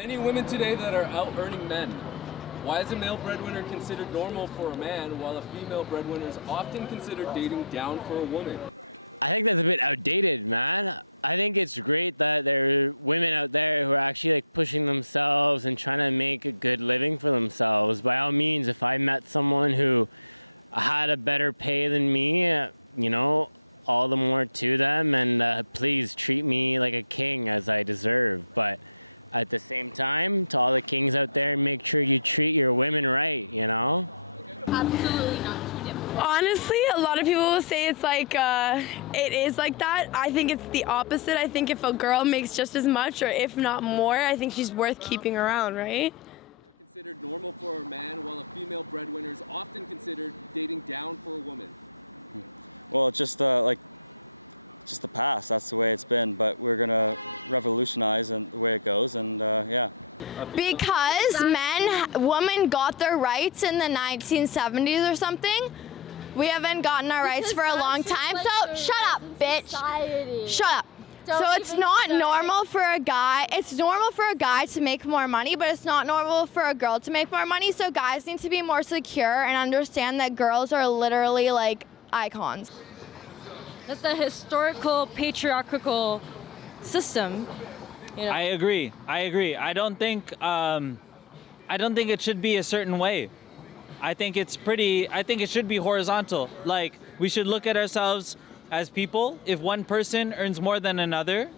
Many women today that are out earning men. Why is a male breadwinner considered normal for a man while a female breadwinner is often considered dating down for a woman? I think that's a bit outdated, man. I think it's great that there are women out there who are actually like pushing themselves and trying to make a good living for themselves. By all means, if I met someone who had a better pay than me, all the more to them, and please treat me like a king as I deserve. But at the same time, to all the kings out there, make sure you treat your women right, Absolutely not. Honestly, a lot of people will say it's like, it is like that. I think it's the opposite. I think if a girl makes just as much or if not more, I think she's worth keeping around, right? Considered normal for a man while a female breadwinner is often considered dating down for a woman. Well, it's just just the past. That's the way it's been. But we're gonna revolutionize and the way it goes, and yeah. Because women got their rights in the 1970s or something. We haven't gotten our rights for a long time. So shut up, bitch. Shut up. So it's not normal for a guy. It's normal for a guy to make more money, but it's not normal for a girl to make more money. So guys need to be more secure and understand that girls are literally like icons. That's the historical patriarchal system. I agree. I don't think it should be a certain way. I think it should be horizontal. Like, we should look at ourselves as people. If one person earns more than another,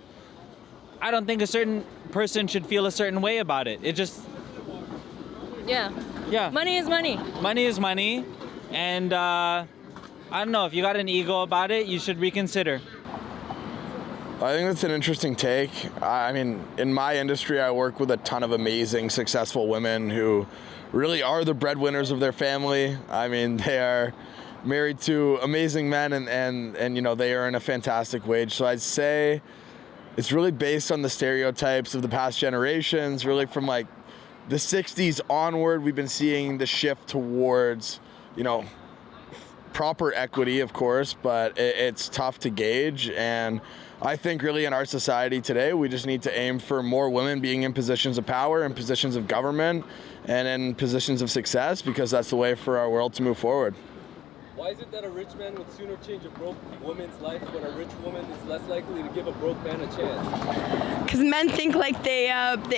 I don't think a certain person should feel a certain way about it. It just... Yeah. Money is money. Money is money. And I don't know, if you got an ego about it, you should reconsider. I think that's an interesting take. I mean, in my industry, I work with a ton of amazing, successful women who really are the breadwinners of their family. I mean, they are married to amazing men and they earn a fantastic wage. So I'd say it's really based on the stereotypes of the past generations. Really from like the 60s onward, we've been seeing the shift towards, proper equity, of course, but it's tough to gauge. And I think really in our society today, we just need to aim for more women being in positions of power, in positions of government, and in positions of success, because that's the way for our world to move forward. Why is it that a rich man would sooner change a broke woman's life, but a rich woman is less likely to give a broke man a chance? Because men think like they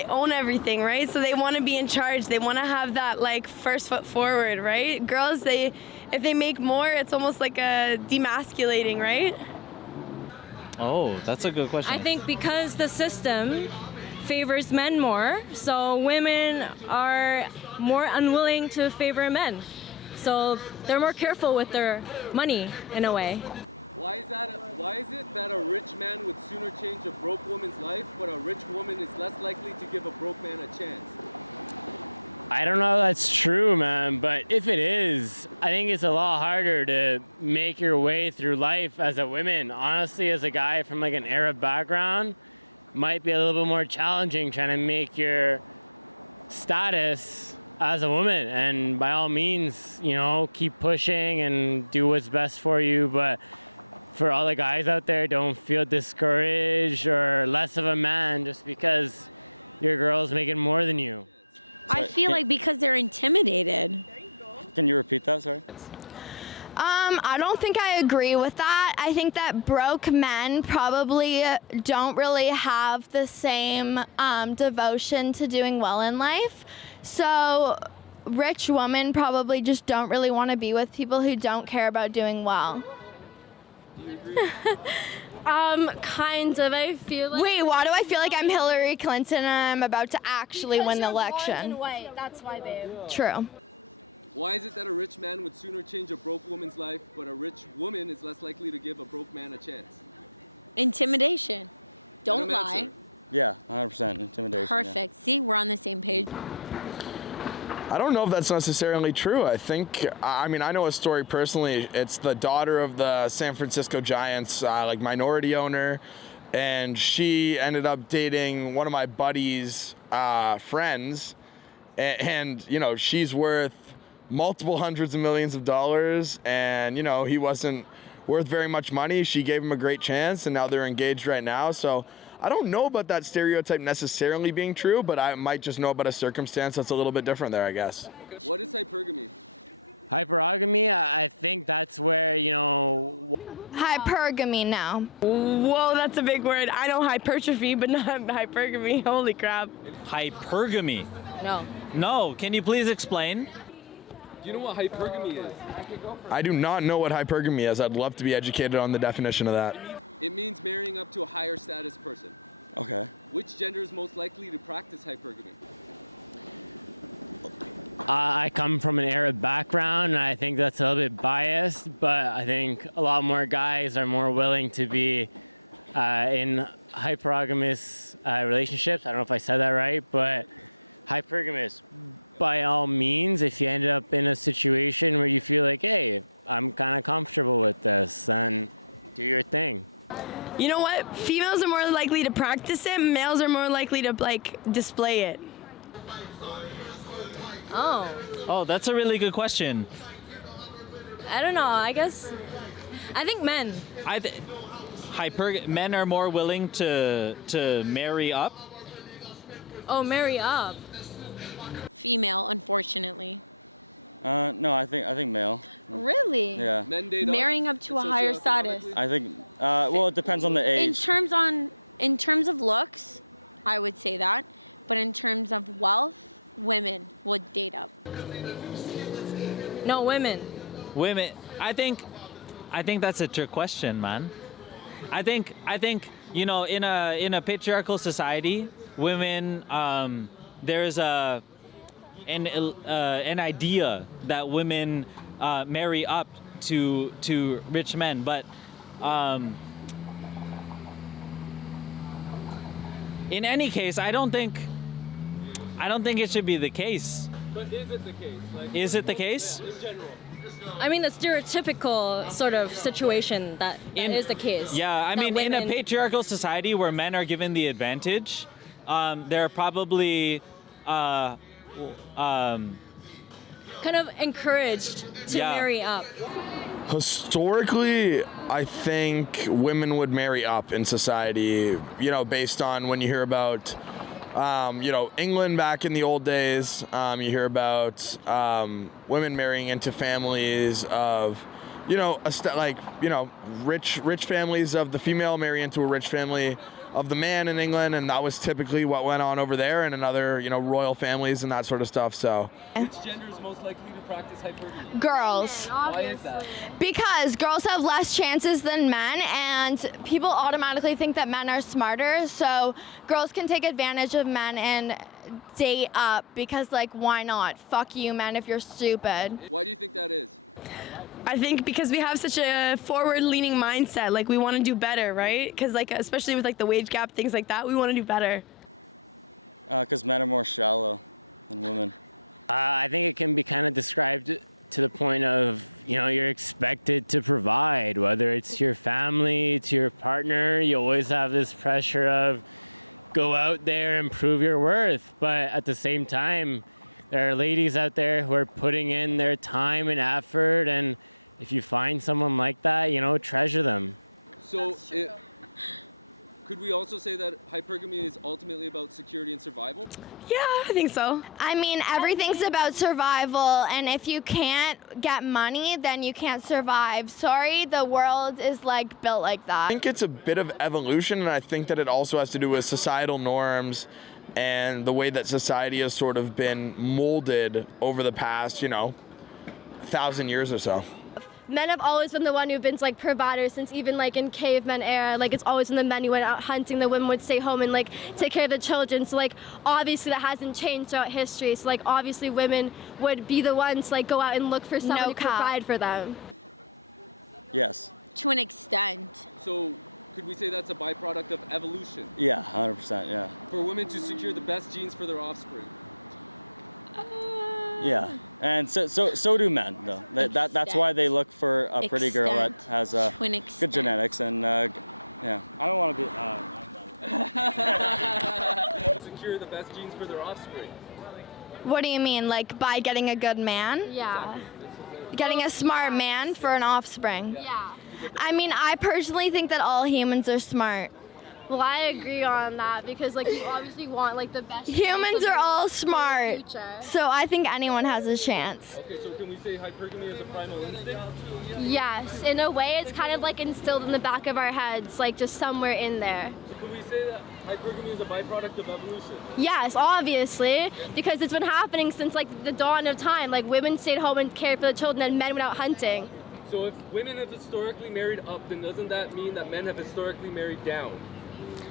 own everything, right? So they want to be in charge. They want to have that like first foot forward, right? Girls, if they make more, it's almost like a demasculating, right? Oh, that's a good question. I think because the system favors men more, so women are more unwilling to favor men. So they're more careful with their money in a way. Why is it that a rich man would sooner change a broke woman's life, but a rich woman is less likely to give a broke man a chance? I don't know if that's true, man, but if it is, I think it's a lot harder to make your way through life as a woman. Honestly, as a guy from like an Arab background, might be a little bit more challenging trying to make your status as a woman. And by all means, keep pushing and do what's best for you. But for all the guys out there, don't feel discouraged or less of a man just because your girl's making more than you. I feel like because they're intimidated. Can you repeat that? Sorry. I don't think I agree with that. I think that broke men probably don't really have the same devotion to doing well in life. So rich women probably just don't really want to be with people who don't care about doing well. Do you agree? Kind of. I feel like... Wait, why do I feel like I'm Hillary Clinton and I'm about to actually win the election? White. That's why, babe. True. Why is it that a rich man would sooner change a broke woman's life, but a rich woman is less likely to give a broke man a chance? Intimidation. Don't Random lie. answer. Yeah, 100% intimidation. Perfect. See, we're on the same page. I don't know if that's necessarily true. I know a story personally. It's the daughter of the San Francisco Giants, minority owner, and she ended up dating one of my buddy's friends, and she's worth multiple hundreds of millions of dollars, and he wasn't worth very much money. She gave him a great chance, and now they're engaged right now. So I don't know about that stereotype necessarily being true, but I might just know about a circumstance that's a little bit different there, I guess. What is hypergamy? Hypergamy, I think that's where, you know, Hypergamy now. Whoa, that's a big word. I know hypertrophy, but not hypergamy. Holy crap. Hypergamy. No. No, can you please explain? Do you know what hypergamy is? I do not know what hypergamy is. I'd love to be educated on the definition of that. It means marrying up to a higher status person. Okay. Which gender is most likely to practice hypergamy? I come from an Arab background, and I think that's a little bit biased, but I think a lot more guys are more willing to be in hypergamous relationships. I don't know if I said that right, but hypergamous, by all means, if you end up in a situation where you feel like, hey, I'm kind of comfortable with this, then do your thing. You know what? Females are more likely to practice it. Males are more likely to like display it. Oh, Oh, that's a really good question. I don't know. I guess I think men. Men are more willing to marry up. Oh, marry up. Female, unfortunately. No, I think male. Really? Yeah. Men date up? Marrying up to a higher status. I think. Well, it depends on the age. In terms of looks, I would say that, but in terms of wealth, women would date up. No, women. Women. I think that's a trick question, man. I think you know, in a patriarchal society, women there's an idea that women marry up to rich men, but in any case, I don't think it should be the case. But is it the case? Like, Is it the case? in general? I mean, the stereotypical sort of situation that is the case. Yeah, I That mean, in a women- patriarchal society where men are given the advantage, they're probably kind of encouraged to Yeah. marry up. Historically, I think women would marry up in society, you know, based on when you hear about, you know, England back in the old days, you hear about women marrying into families of, you know, rich families of the female marry into a rich family of the man in England, and that was typically what went on over there and in other, you know, royal families and that sort of stuff, so. Which gender is most likely to practice hypergamy? Girls. Why is that? Because girls have less chances than men, and people automatically think that men are smarter, so girls can take advantage of men and date up because, like, why not? Fuck you, men, if you're stupid. Why do you think that is? I think because we have such a forward-leaning mindset, like we want to do better, right? Because like especially with like the wage gap, things like that, we want to do better. Because men are more shallow than women. I think it can be kind of described to the point of, you know, you're expected to provide, whether it's to your family, to your partner. You always have this pressure of go out there and prove your worth. But at the same time, there are ladies out there who are putting in their time and effort, and if you find someone like that, you know, treasure them. So, could we also say that hypergamy is ultimately about security and survival? Yeah, I think so. I mean, everything's about survival, and if you can't get money, then you can't survive. Sorry, the world is like built like that. I think it's a bit of evolution, and I think that it also has to do with societal norms and the way that society has sort of been molded over the past, you know, 1,000 years or so. Men have always been the one who've been like providers since even like in caveman era. Like it's always when the men who went out hunting, the women would stay home and like take care of the children. So like obviously that hasn't changed throughout history. So like obviously women would be the ones like go out and look for someone No to cap. provide for them. Yes. To an extent. So, could we say that's a byproduct of evolution? Yeah, 100%. Yeah. For women to secure the best genes for their offspring? Yeah. And so do men though. That's why they look for a pretty girl that has To an good extent. genetics and yeah. I don't want to be. Secure the best genes for their offspring. What do you mean? Like by getting a good man? Yeah. Getting a smart man for an offspring? Yeah. I mean, I personally think that all humans are smart. Well, I agree on that because like you obviously want like the best. Humans are all smart, future. so I think anyone has a chance. Okay, so can we say hypergamy is a primal instinct? Yes, in a way, it's kind of like instilled in the back of our heads, like just somewhere in there. So can we say that hypergamy is a byproduct of evolution? Yes, obviously, because it's been happening since like the dawn of time. Like women stayed home and cared for the children, and men went out hunting. So if women have historically married up, then doesn't that mean that men have historically married down?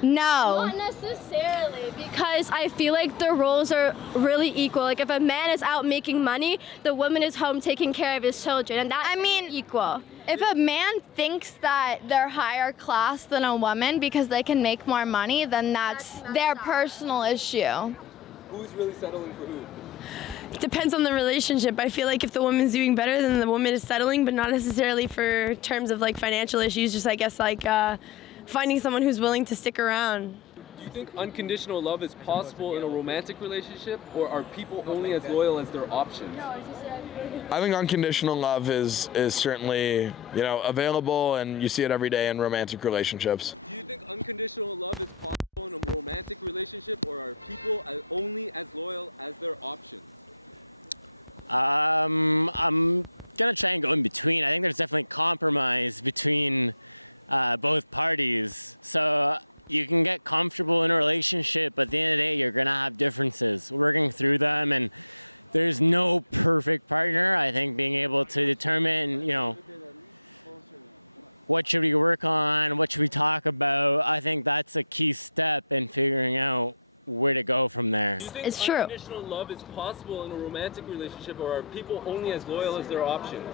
No. Not necessarily, because I feel like the roles are really equal. Like if a man is out making money, the woman is home taking care of his children, and that equal. If a man thinks that they're higher class than a woman because they can make more money, then that's their personal issue. Who's really settling for who? Depends on the relationship. I feel like if the woman's doing better, then the woman is settling, but not necessarily for terms of like financial issues. Just I guess like finding someone who's willing to stick around. Do you think unconditional love is possible in a romantic relationship, or are people only as loyal as their options? I think unconditional love is certainly, available, and you see it every day in romantic relationships. Do you think unconditional love is possible in a romantic relationship, or are people only as loyal as their options? I'm gonna try and go in between. I think there's definitely compromise between both parties. So you can get comfortable in a relationship, but at the end of the day, you're gonna have differences. Working through them, and there's no perfect partner. I think being able to determine, what should we work on, what should we talk about, I think that's a key step in figuring out where to go from there. Do you think It's true. unconditional love is possible in a romantic relationship, or are people only as loyal as their options?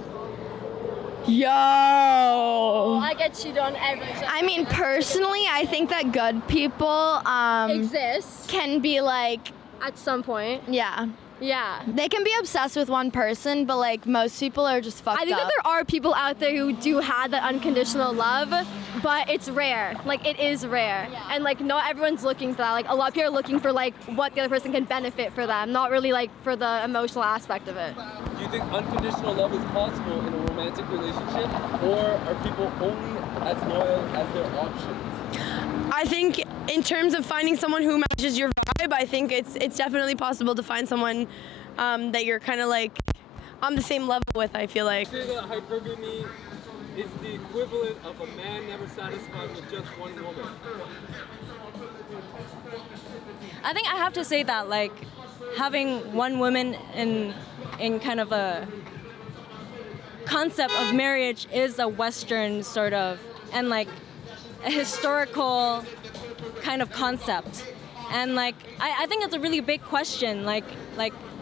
Yo! I get cheated on every. I mean, personally, I think that good people Exists can be like, at some point. yeah. Yeah. They can be obsessed with one person, but like most people are just fucked I think up. that there are people out there who do have that unconditional love, but it's rare. Like it is rare, and like not everyone's looking for that. Like a lot of people are looking for like what the other person can benefit for them, not really like for the emotional aspect of it. Do you think unconditional love is possible in a romantic relationship, or are people only as loyal as their options? I think in terms of finding someone who matches your vibe, I think it's definitely possible to find someone that you're kind of like on the same level with, I feel like. Say that hypergamy is the equivalent of a man never satisfied with just one woman. I think I have to say that like having one woman in kind of a concept of marriage is a Western sort of, and like a historical kind of concept. And like I think it's a really big question, like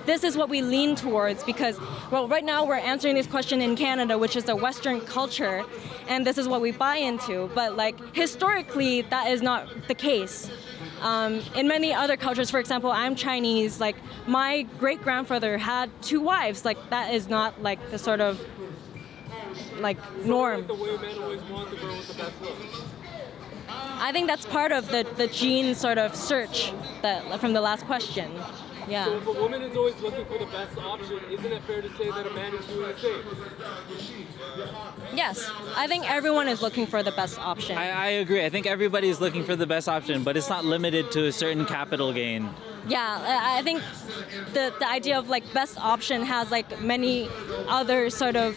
this is what we lean towards, because well, right now we're answering this question in Canada, which is a Western culture, and this is what we buy into, but like historically that is not the case. In many other cultures, for example, I'm Chinese, like my great grandfather had 2 wives, like that is not like the sort of like norm. Like the way men always want the girl with the best looks. I think that's part of the gene sort of search that from the last question. Yeah. So if a woman is always looking for the best option, isn't it fair to say that a man is doing the same? Yes, I think everyone is looking for the best option. I agree. I think everybody is looking for the best option, but it's not limited to a certain capital gain. Yeah, I think the idea of like best option has like many other sort of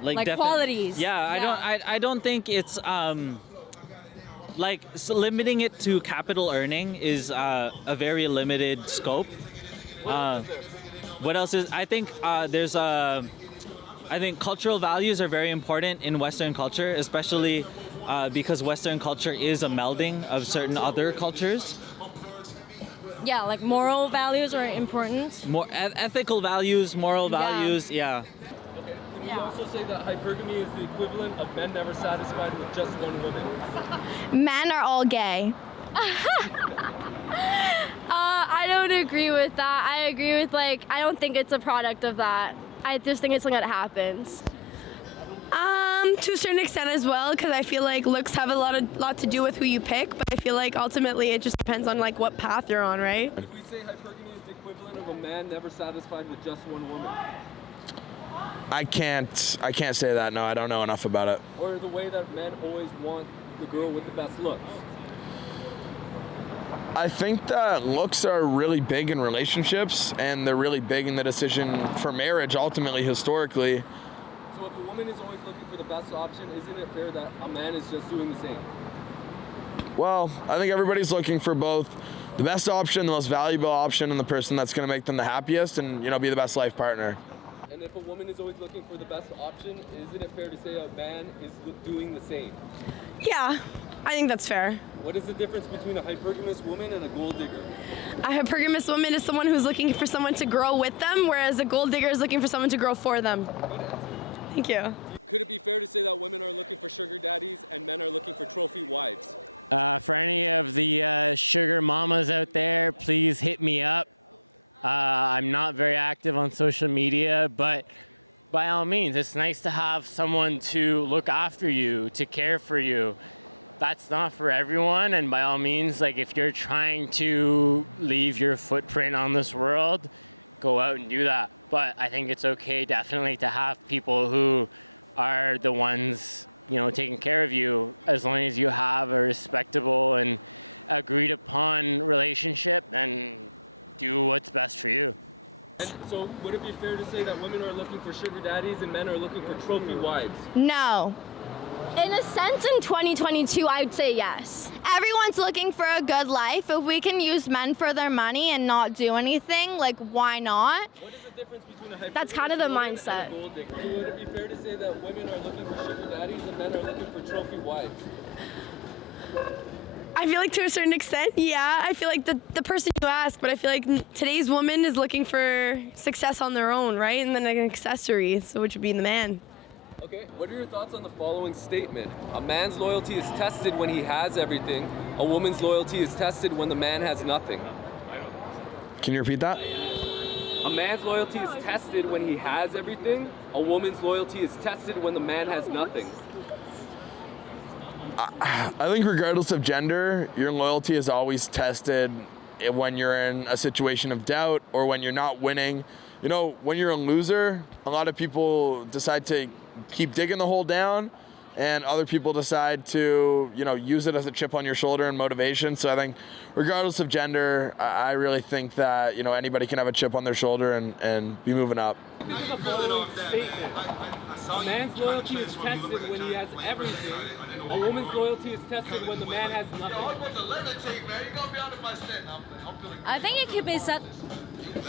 like qualities. Yeah, I don't think it's limiting it to capital earning is a very limited scope. What else is? I think I think cultural values are very important in Western culture, especially because Western culture is a melding of certain other cultures. Yeah, like moral values are important. More ethical values, moral values, yeah. Okay. Can we also say that hypergamy is the equivalent of men never satisfied with just one woman? Men are all gay. I don't agree with that. I agree with I don't think it's a product of that. I just think it's something that happens. To a certain extent as well, because I feel like looks have a lot to do with who you pick, but I feel like ultimately it just depends on what path you're on, right? If we say hypergamy is the equivalent of a man never satisfied with just one woman. I can't say that. No, I don't know enough about it. Or the way that men always want the girl with the best looks? I think that looks are really big in relationships, and they're really big in the decision for marriage, ultimately, historically. So if a woman is always looking for the best option, isn't it fair that a man is just doing the same? Well, I think everybody's looking for both the best option, the most valuable option, and the person that's going to make them the happiest and, be the best life partner. And if a woman is always looking for the best option, isn't it fair to say a man is doing the same? Yeah, I think that's fair. What is the difference between a hypergamous woman and a gold digger? A hypergamous woman is someone who's looking for someone to grow with them, whereas a gold digger is looking for someone to grow for them. Thank you. Could it be fair to say that women are looking for sugar daddies and men are looking for trophy wives? For any of the sugar mamas out there, please hit me up. I'm not very active on social media, but by all means, it's nice to have someone to look after you, to care for you. That's not for everyone, and by all means, like if you're trying to leave your footprint on this world, go out and do that. But I think it's okay definitely to have people who are the ones, taking care of you, as long as you have a respectable and agreed upon relationship and do what's best for you. And so would it be fair to say that women are looking for sugar daddies and men are looking for trophy wives? No. In a sense, in 2022, I'd say yes. Everyone's looking for a good life. If we can use men for their money and not do anything, why not? What is the difference between a hypergamous That's kind of the woman mindset. and a gold digger? So would it be fair to say that women are looking for sugar daddies and men are looking for trophy wives? I feel like to a certain extent, yeah. I feel like the person you ask, but I feel like today's woman is looking for success on their own, right? And then an accessory, so which would be the man. Okay, what are your thoughts on the following statement? A man's loyalty is tested when he has everything. A woman's loyalty is tested when the man has nothing. Can you repeat that? A man's loyalty is tested when he has everything. A woman's loyalty is tested when the man has nothing. I think regardless of gender, your loyalty is always tested when you're in a situation of doubt or when you're not winning. When you're a loser, a lot of people decide to keep digging the hole down, and other people decide to, use it as a chip on your shoulder and motivation. So I think regardless of gender, I really think that, anybody can have a chip on their shoulder and be moving up. Think of the following statement. A man's loyalty is tested when he has everything. A woman's loyalty is tested when the man has nothing. I think it could be said.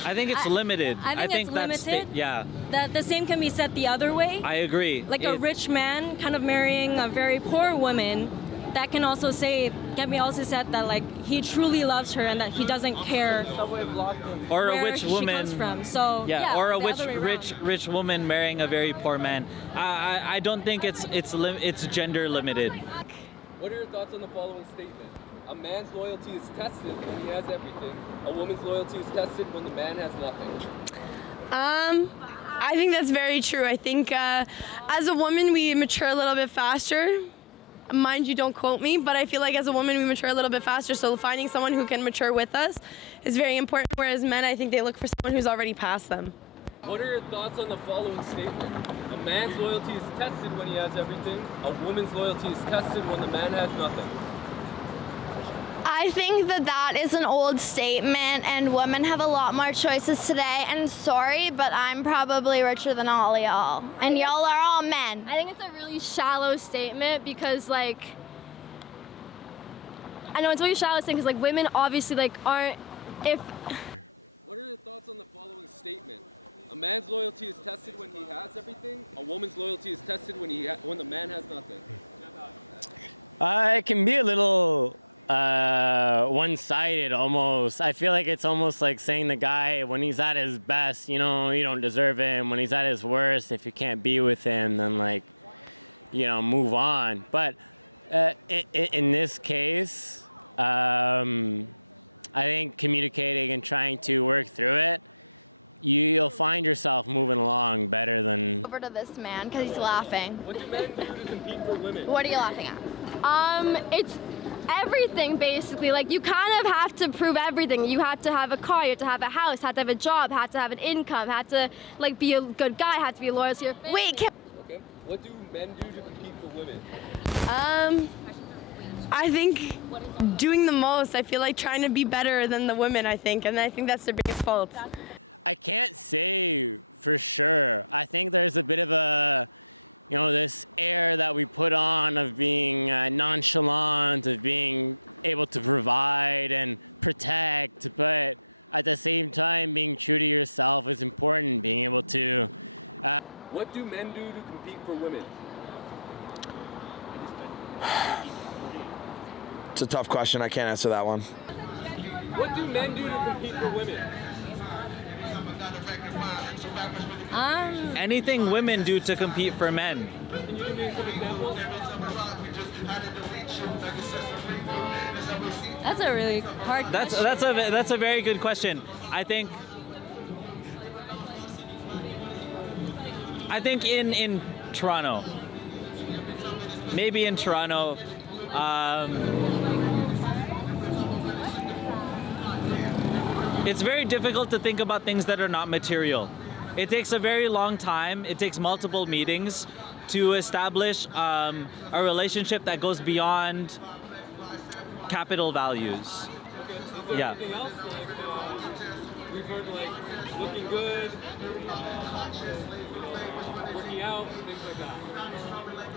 I think it's limited. I think it's limited. Yeah. That the same can be said the other way. I agree. Like a rich man kind of marrying a very poor woman, that can be also said that he truly loves her and that he doesn't care or a where rich she woman comes from. So yeah, or a the other way rich woman marrying a very poor man. I don't think it's gender limited. What are your thoughts on the following statement? A man's loyalty is tested when he has everything. A woman's loyalty is tested when the man has nothing. I think that's very true. I think as a woman, we mature a little bit faster. Mind you, don't quote me, but I feel like as a woman, we mature a little bit faster. So finding someone who can mature with us is very important. Whereas men, I think they look for someone who's already past them. What are your thoughts on the following statement? A man's loyalty is tested when he has everything. A woman's loyalty is tested when the man has nothing. I think that is an old statement, and women have a lot more choices today. And sorry, but I'm probably richer than all y'all, and y'all are all men. I think it's a really shallow statement because, I know it's a really shallow thing because, women obviously, aren't, if... What are your thoughts on the following statement? A man's loyalty is tested when he has everything. A woman's loyalty is tested when the man has nothing. It can be a little one-sided almost. I feel like it's almost like saying the guy when he's at his best, you don't deserve him. When he's at his worst, if you can't be with him, then move on. But in this case, I think communicating and trying to work through it, you'll find yourself moving along better than... Over to this man because he's laughing. What do men do to compete for women? What are you laughing at? It's everything basically. Like you kind of have to prove everything. You have to have a car, you have to have a house, have to have a job, have to have an income, have to like be a good guy, have to be loyal to your family. Wait, Okay. What do men do to compete for women? I think doing the most. I feel like trying to be better than the women, I think. And I think that's their biggest fault. I can't say for sure. I think there's a bit of a, this air that we put on of being nonchalant, of being able to provide and protect, but at the same time, being true to yourself is important. Being able to. What do men do to compete for women? It's a tough question. I can't answer that one. What do men do to compete for women? Anything women do to compete for men. Can you give me some examples? That's a really hard question. That's a very good question. I think in Toronto, maybe in Toronto, it's very difficult to think about things that are not material. It takes a very long time. It takes multiple meetings to establish a relationship that goes beyond capital values. Okay. Is there Yeah. anything else? We've heard looking good, working out, things like that.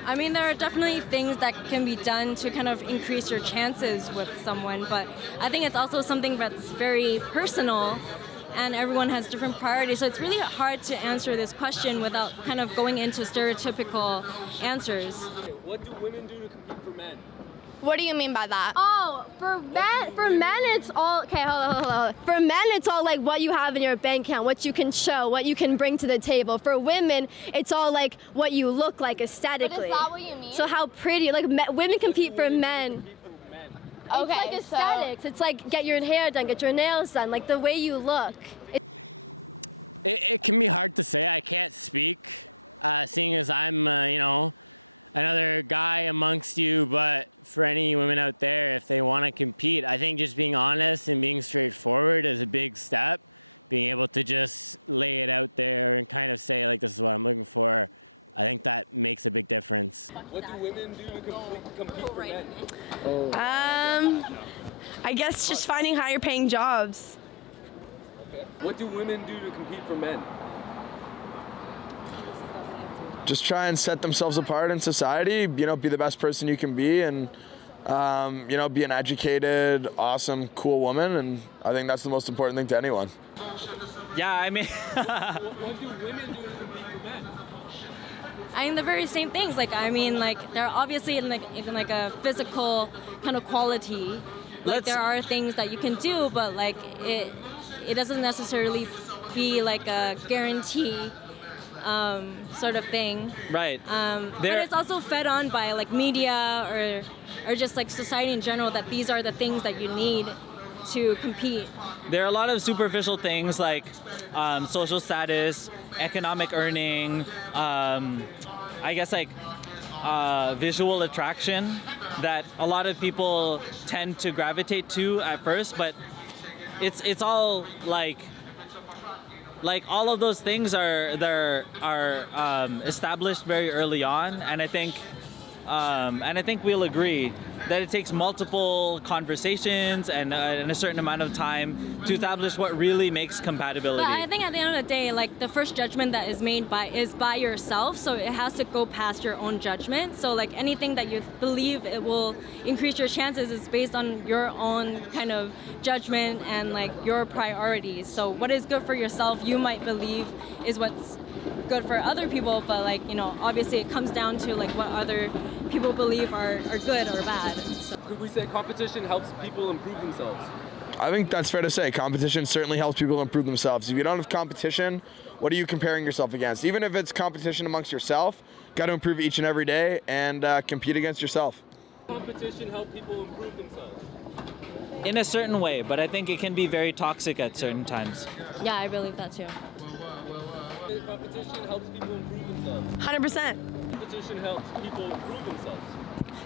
I mean, there are definitely things that can be done to kind of increase your chances with someone, but I think it's also something that's very personal and everyone has different priorities. So it's really hard to answer this question without kind of going into stereotypical answers. Okay. What do women do to compete for men? What do you mean by that? Oh, for men, it's all okay. Hold on. For men, it's all like what you have in your bank account, what you can show, what you can bring to the table. For women, it's all like what you look like aesthetically. But is that what you mean? So how pretty? Like women compete for men. Okay, It's like aesthetics. It's like get your hair done, get your nails done, like the way you look. It can be hard to say. I can't speak, seeing as I'm, another guy amongst you. But for any women out there, if they want to compete, I think just being honest and being straightforward is a big step. Being able to just lay it out there and kind of say, like, this is what I'm looking for, I think that makes a big difference. What do women do to compete for men? I guess just finding higher paying jobs. Okay. What do women do to compete for men? Just try and set themselves apart in society, be the best person you can be, and be an educated, awesome, cool woman, and I think that's the most important thing to anyone. Yeah, I mean, What do women do to compete for men? I mean, the very same things. They're obviously in a physical kind of quality. There are things that you can do, but it doesn't necessarily be like a guarantee sort of thing. right. But it's also fed on by media or just society in general that these are the things that you need to compete. There are a lot of superficial things like social status, economic earning, visual attraction that a lot of people tend to gravitate to at first, but it's all all of those things are established very early on, and I think we'll agree that it takes multiple conversations and a certain amount of time to establish what really makes compatibility. But I think at the end of the day, the first judgment that is made is by yourself, so it has to go past your own judgment. So anything that you believe it will increase your chances is based on your own kind of judgment and your priorities. So what is good for yourself, you might believe is what's good for other people, but obviously it comes down to what other people believe are good or bad. So. Could we say competition helps people improve themselves? I think that's fair to say. Competition certainly helps people improve themselves. If you don't have competition, what are you comparing yourself against? Even if it's competition amongst yourself, got to improve each and every day and compete against yourself. Competition help people improve themselves? In a certain way, but I think it can be very toxic at certain times. Yeah, I believe that too. Competition helps people improve themselves. 100%. Competition helps people improve themselves.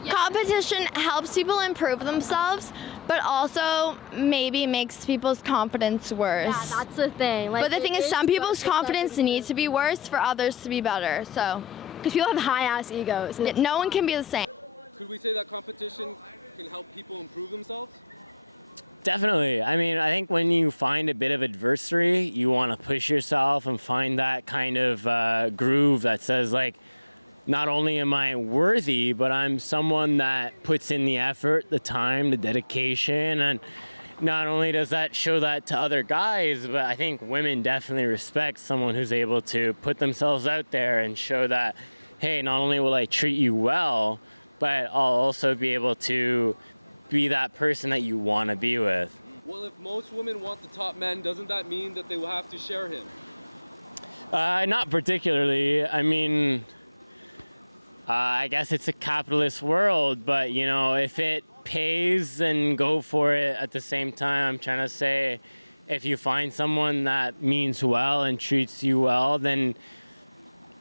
Competition helps people improve themselves, but also maybe makes people's confidence worse. Yeah, that's the thing. Like, But the thing is, some people's confidence needs to be worse for others to be better. So, because people have high ass egos. And no one can be the same. Could we say that competition can help people improve themselves? Definitely. I mean, I think when you find a bit of adversity, you want to push yourself and find that kind of groove that says, like, not only am I worthy, but I'm someone that puts in the effort, the time, the dedication. And not only does that show that to other guys, but I think women definitely respect someone who's able to put themselves out there and show that, hey, not only will I treat you well, but I'll also be able to be that person that you want to be with. Well, if most women want the top man, doesn't that mean that they will have to share him? Not particularly. I mean, I guess it's a capitalist world, but, you know, if it pays, then go for it. At the same time, I'm trying to say, if you find someone that means well and treats you well, then,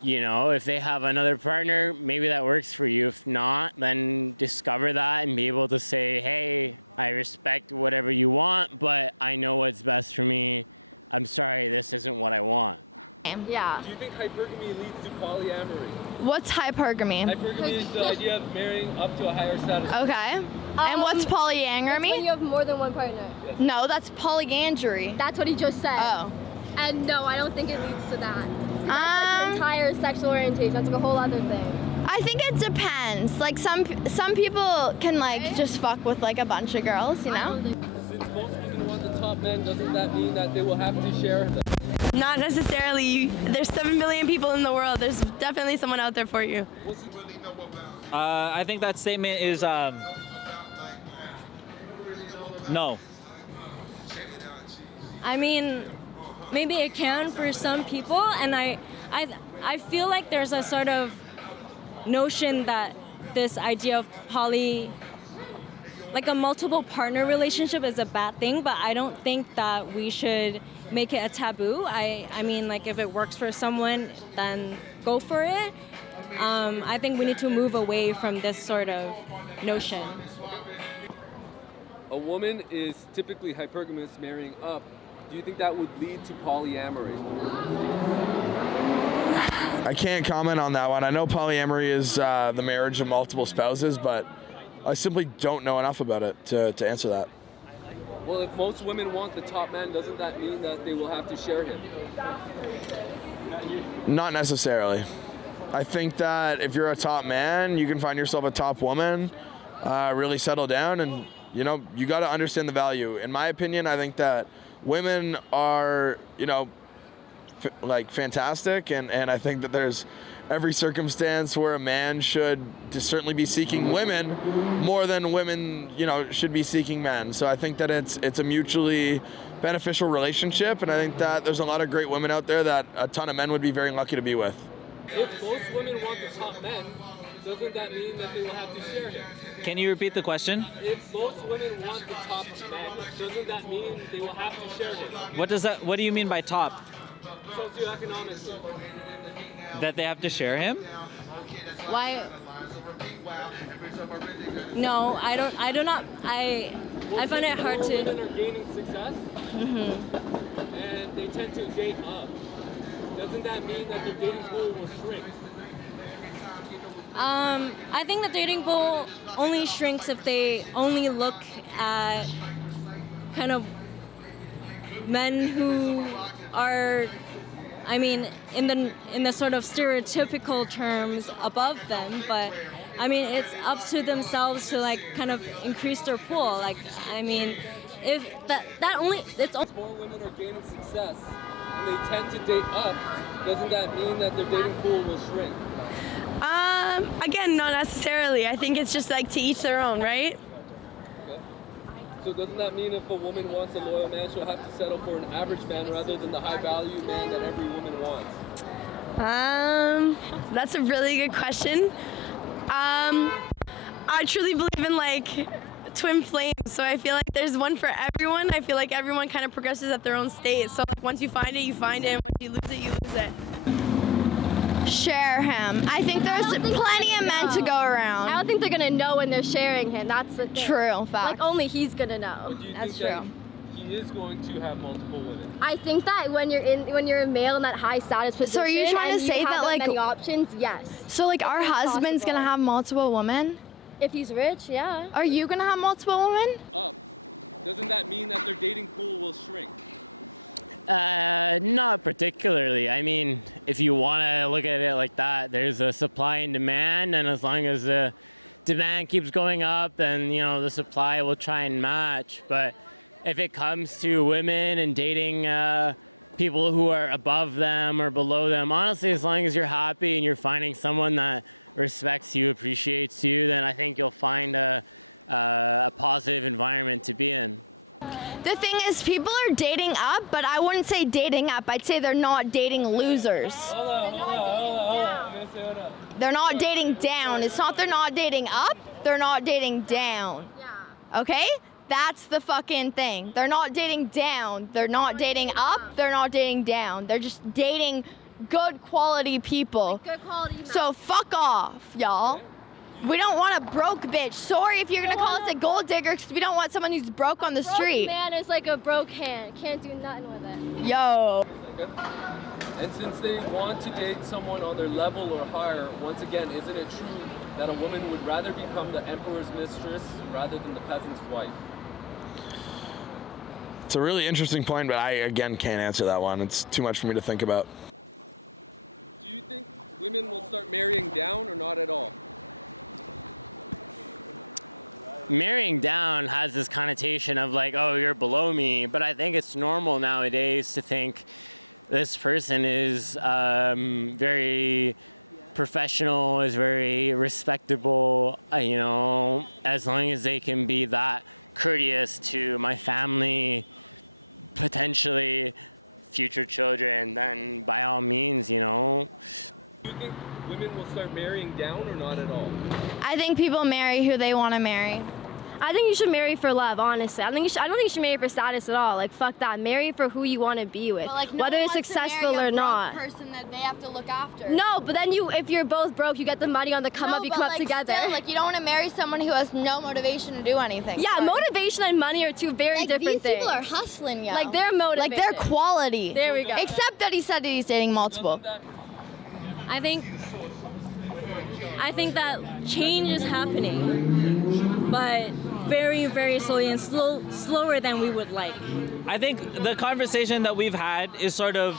you know, if they have another partner, maybe that works for you. If not, then discover that and be able to say, hey, I respect whatever you want, but I know what's best for me. I'm sorry, this isn't what I want. Yeah. Do you think hypergamy leads to polyamory? What's hypergamy? Hypergamy is the idea of marrying up to a higher status. Okay. And what's When polyandry? you have more than one partner. No, that's polyandry. That's what he just said. Oh. And no, I don't think it leads to that. That's Um, entire sexual orientation. That's like a whole other thing. I think it depends. Like some people can like just fuck with like a bunch of girls, you know? Since most women want the top men, doesn't that mean that they will have to share them? Not necessarily. There's 7 billion people in the world. There's definitely someone out there for you. I think that statement is no. I mean, maybe it can for some people, and I feel like there's a sort of notion that this idea of like a multiple partner relationship is a bad thing, but I don't think that we should make it a taboo. I mean, like, if it works for someone, then go for it. I think we need to move away from this sort of notion. A woman is typically hypergamous, marrying up. Do you think that would lead to polyamory? I can't comment on that one. I know polyamory is the marriage of multiple spouses, but I simply don't know enough about it to answer that. Well, if most women want the top man, doesn't that mean that they will have to share him? Not necessarily. I think that if you're a top man, you can find yourself a top woman, really settle down, and you know, you got to understand the value. In my opinion, I think that women are, you know, like fantastic, and I think that there's every circumstance where a man should certainly be seeking women more than women, you know, should be seeking men. So I think that it's a mutually beneficial relationship, and I think that there's a lot of great women out there that a ton of men would be very lucky to be with. If most women want the top men, doesn't that mean that they will have to share him? Can you repeat the question? If most women want the top man, doesn't that mean they will have to share him? What do you mean by top? Socioeconomically. That they have to share him? Why? No, I do not. I find it hard to. Women are gaining success, and they tend to date up. Doesn't that mean that the dating pool will shrink? I think the dating pool only shrinks if they only look at kind of men who are, I mean, in the sort of stereotypical terms above them, but I mean, it's up to themselves to like kind of increase their pool. Like, I mean, if that only, it's only. More women are gaining success, and they tend to date up. Doesn't that mean that their dating pool will shrink? Again, not necessarily. I think it's just like to each their own, right? Okay. So doesn't that mean if a woman wants a loyal man, she'll have to settle for an average man rather than the high-value man that every woman wants? That's a really good question. I truly believe in like twin flames, so I feel like there's one for everyone. I feel like everyone kind of progresses at their own state. So like once you find it, and once you lose it, you lose it. share him. I think there's plenty of men to go I around. don't think they're gonna know when they're sharing him. That's the thing. True, fact. Like only he's gonna know. Do you That's think that true. he is going to have multiple women? I think that when you're a male in that high status position, So are you trying to and you say have that, like- many options? Yes. So like our husband's possible. gonna have multiple women? If he's rich, yeah. Are you gonna have multiple women? Up. Doesn't that mean that their dating pool will shrink? Not particularly. I mean, if you want to look at it like that, there's a supply and demand, and as long as the demand keeps going up, then the supply will try and match. But if it comes to women and dating people who are above them or below them, honestly, as long as you're happy and you're finding someone that respects you, appreciates you, then I think you'll find a positive environment to be in. The thing is, people are dating up, but I wouldn't say dating up. I'd say they're not dating losers. Hold on. I'm gonna say hold on. They're not dating down. It's not they're not dating up, they're not dating down. Yeah. Okay? That's the fucking thing. They're not dating down. They're not dating up. They're not dating down. They're just dating good quality people. Good quality. So fuck off, y'all. We don't want a broke bitch. Sorry if you're gonna call us a gold digger, because we don't want someone who's broke on the street. Man is like a broke hand. Can't do nothing with it. Yo. And since they want to date someone on their level or higher, once again, isn't it true that a woman would rather become the emperor's mistress rather than the peasant's wife? It's a really interesting point, but I, again, can't answer that one. It's too much for me to think about. Do you think women will start marrying down or not at all? Marrying down has this connotation of like, oh, you're below me, but I think it's normal nowadays to think this person is very professional, is very respectable, as long as they can be that courteous to my family, potentially future children, then by all means, Do you think women will start marrying down or not at all? I think people marry who they want to marry. I think you should marry for love, honestly. I don't think you should marry for status at all. Like, fuck that. Marry for who you want to be with, whether it's successful or not. Person that they have to look after. No, but then if you're both broke, you get the money on the come up, you come up together. Still, you don't want to marry someone who has no motivation to do anything. Yeah, Sorry. motivation and money are two very different these things. people are hustling, yo. Like, they're motivated. Like, they're quality. There we go. Except that he said that he's dating multiple. I think that change is happening, but very, very slowly and slower than we would like. I think the conversation that we've had is sort of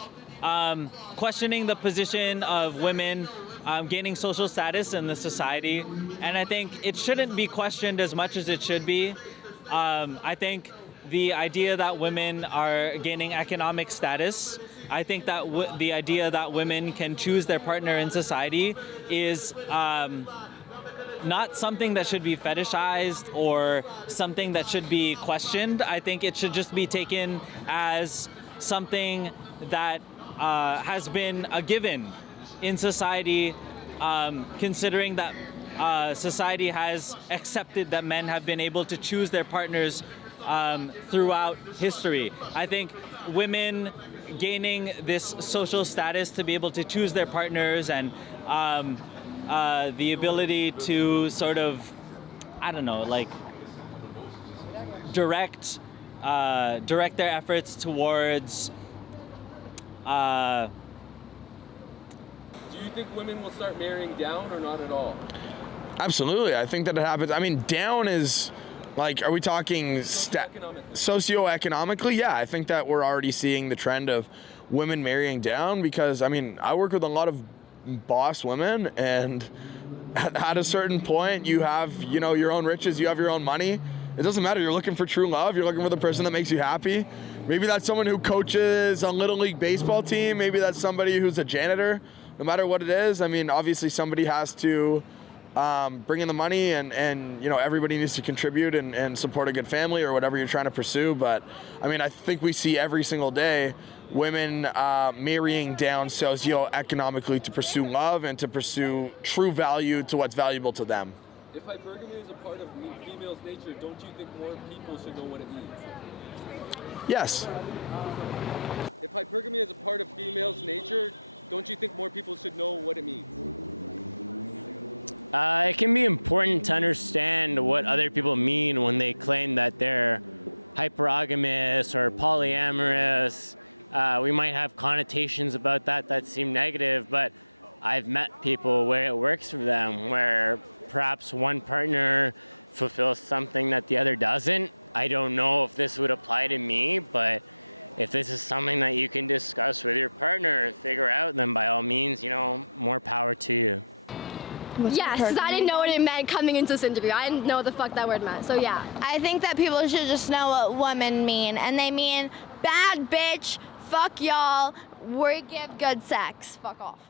questioning the position of women gaining social status in the society, and I think it shouldn't be questioned as much as it should be. I think the idea that women are gaining economic status, I think that the idea that women can choose their partner in society is not something that should be fetishized or something that should be questioned. I think it should just be taken as something that has been a given in society, considering that society has accepted that men have been able to choose their partners throughout history. I think women gaining this social status to be able to choose their partners and the ability to sort of, direct their efforts towards. Do you think women will start marrying down or not at all? Absolutely. I think that it happens. I mean, down is, are we talking socioeconomically? Yeah, I think that we're already seeing the trend of women marrying down because, I work with a lot of boss women, and at a certain point you have your own riches, you have your own money. It doesn't matter. You're looking for true love. You're looking for the person that makes you happy. Maybe that's someone who coaches a little league baseball team. Maybe that's somebody who's a janitor. No matter what it is, obviously somebody has to bring in the money, and everybody needs to contribute and support a good family or whatever you're trying to pursue. But I think we see every single day women marrying down socioeconomically to pursue love and to pursue true value to what's valuable to them. If hypergamy is a part of female's nature, don't you think more people should know what it means? Yes. If hypergamy is a part of female's nature, don't you think more people should know what it means? It can be important to understand what other people mean when they claim that they're hyperogamous or polyamorous. We might have connotations about that seem negative, but I've met people where it works for them, where perhaps one partner fulfills something that the other doesn't. I don't know if this would apply to me, but if this is something that you can discuss with your partner and figure out, then by all means, more power to you. Yes, because I didn't know what it meant coming into this interview. I didn't know what the fuck that word meant. So yeah. I think that people should just know what women mean, and they mean bad bitch, fuck y'all, we give good sex. Fuck off.